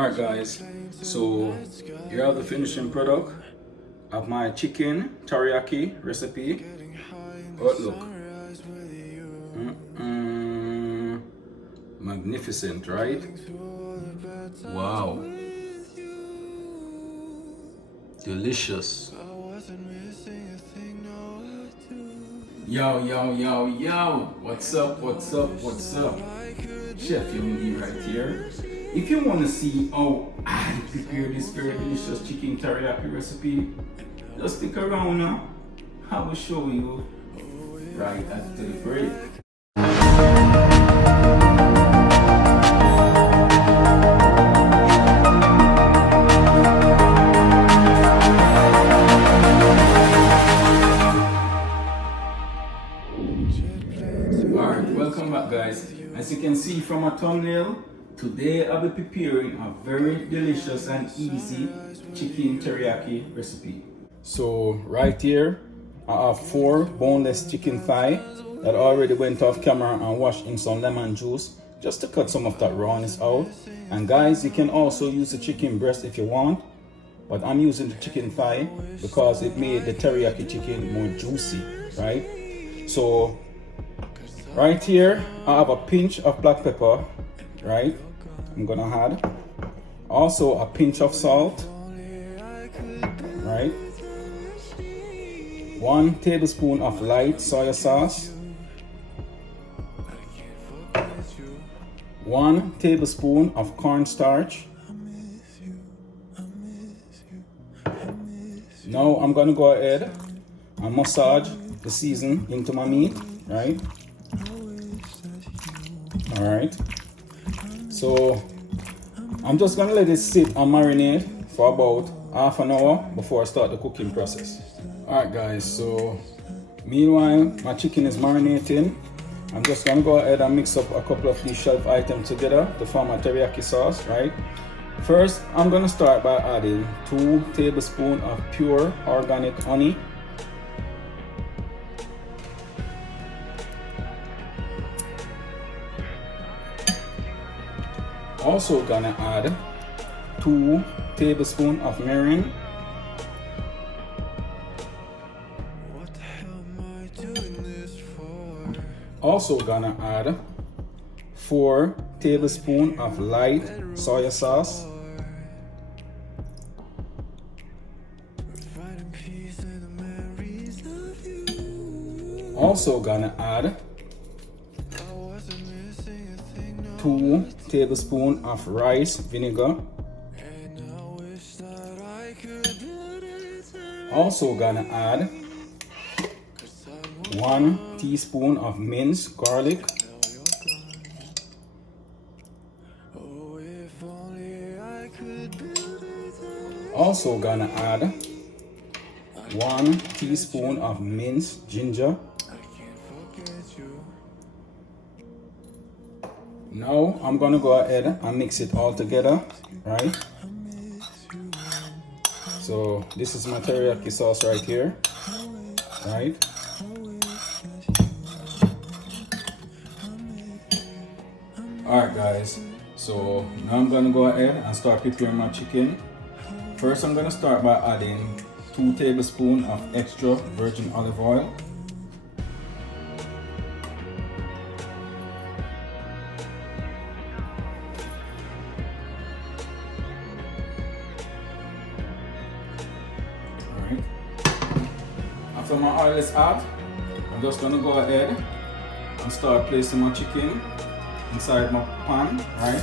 Alright guys, so here are the finishing product of my chicken teriyaki recipe. Oh look, magnificent, right? Wow, delicious. Yo, what's up? Chef Yomi right here. If you want to see how I prepare this very delicious chicken teriyaki recipe, just stick around now. I will show you right after the break. Alright, welcome back guys. As you can see from my thumbnail, today I'll be preparing a very delicious and easy chicken teriyaki recipe. So right here, I have 4 boneless chicken thigh that already went off camera and washed in some lemon juice just to cut some of that rawness out. And guys, you can also use the chicken breast if you want, but I'm using the chicken thigh because it made the teriyaki chicken more juicy, right? So right here, I have a pinch of black pepper, right? I'm gonna add also a pinch of salt, right? 1 tablespoon of light soy sauce, 1 tablespoon of cornstarch. Now I'm gonna go ahead and massage the season into my meat, right? All right. So I'm just gonna let it sit and marinate for about half an hour before I start the cooking process. Alright guys, so meanwhile my chicken is marinating. I'm just gonna go ahead and mix up a couple of these shelf items together to form a teriyaki sauce, right? First, I'm gonna start by adding 2 tablespoons of pure organic honey. Also gonna add 2 tablespoons of mirin. Also gonna add 4 tablespoons of light soy sauce. Also gonna add 2 tablespoons of rice vinegar. Also gonna add 1 teaspoon of minced garlic. Also gonna add 1 teaspoon of minced ginger. Now I'm gonna go ahead and mix it all together, right? So this is my teriyaki sauce right here, right? Alright guys, so now I'm gonna go ahead and start preparing my chicken. First I'm gonna start by adding 2 tablespoons of extra virgin olive oil. Alright. After my oil is hot, I'm just gonna go ahead and start placing my chicken inside my pan, right?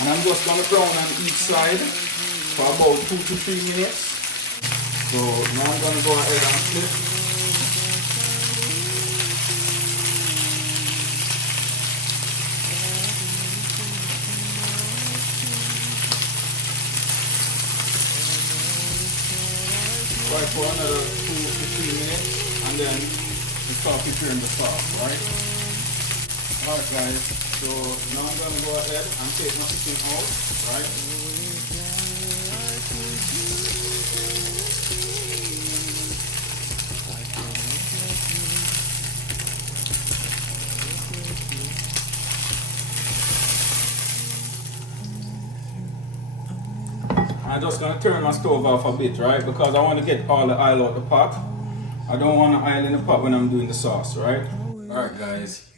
And I'm just gonna brown on each side for about 2 to 3 minutes. So now I'm gonna go ahead and flip. Right for another 2 to 3 minutes, and then we start preparing the sauce, right? Alright guys, so now I'm gonna go ahead and take my chicken out, right? I'm just gonna turn my stove off a bit, right? Because I want to get all the oil out the pot. I don't want the oil in the pot when I'm doing the sauce, right? Alright guys,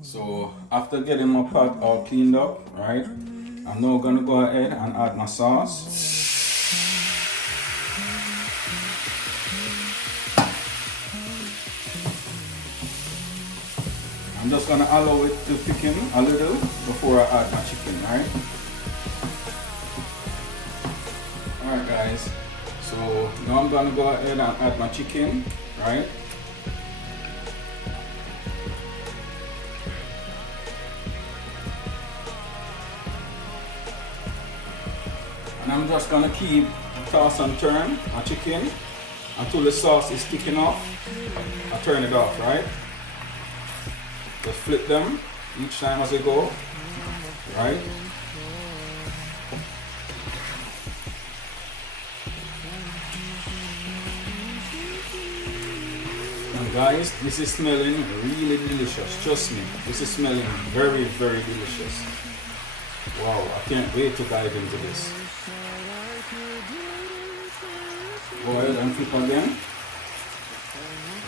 so after getting my pot all cleaned up, right? I'm now gonna go ahead and add my sauce. I'm just gonna allow it to thicken a little before I add my chicken, right? Alright guys, so now I'm gonna go ahead and add my chicken, right? And I'm just gonna keep toss and turn my chicken until the sauce is thick enough. I turn it off, right? Just flip them each time as I go, right? And guys, this is smelling really delicious. Trust me, this is smelling very, very delicious. Wow, I can't wait to dive into this. Go ahead and flip again.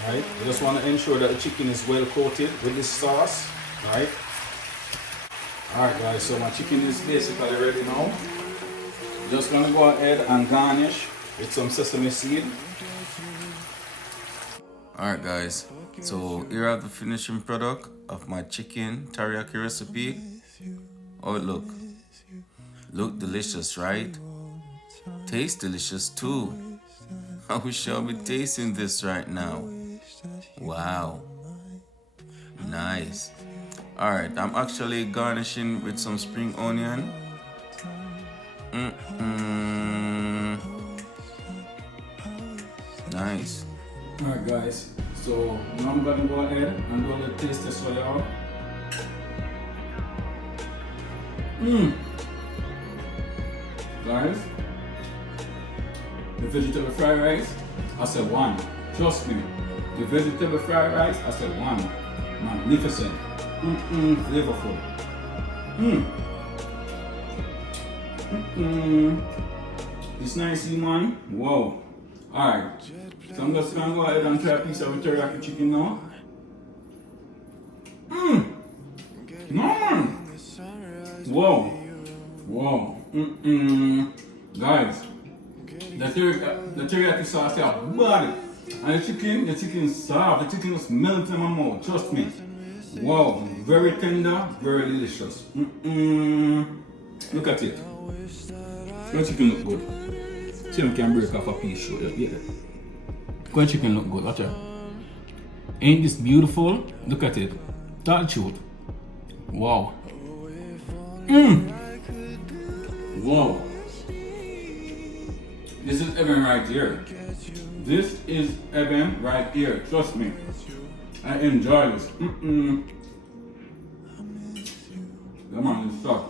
Right? I just want to ensure that the chicken is well coated with this sauce. Right? Alright guys, so my chicken is basically ready now. Just gonna go ahead and garnish with some sesame seed. Alright guys, so here I have the finishing product of my chicken teriyaki recipe. Oh look delicious, right? Tastes delicious too. I wish I'll be tasting this right now. Wow, nice. Alright, I'm actually garnishing with some spring onion. Nice. Alright guys, so now I'm gonna go ahead and do a little taste test for y'all. Guys, the vegetable fried rice, I said one. Trust me, the vegetable fried rice, I said one. Magnificent. Flavorful. It's nice, man. Wow. Alright. So I'm just gonna go ahead and try a piece of teriyaki chicken now. Man. Wow. Wow. Guys, the teriyaki sauce is bad. And the chicken is soft. The chicken is melting in my mouth. Trust me. Wow. Very tender, very delicious. Look at it. The chicken look good. See if I can break off a piece. Show you. Yeah. The chicken look good. Watch out. Ain't this beautiful? Look at it. Tell the truth. Wow. Wow. This is heaven right here. This is heaven right here. Trust me. I enjoy this. Come on, this stuff.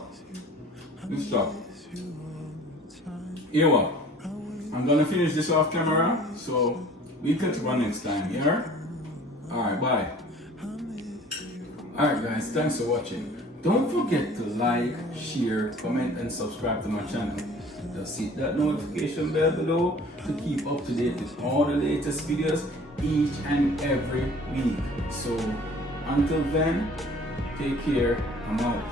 This stuff. Here what? I'm gonna finish this off camera, so we catch you next time, yeah? Alright, bye. Alright guys, thanks for watching. Don't forget to like, share, comment and subscribe to my channel. Just hit that notification bell below to keep up to date with all the latest videos each and every week. So until then, take care. I'm out.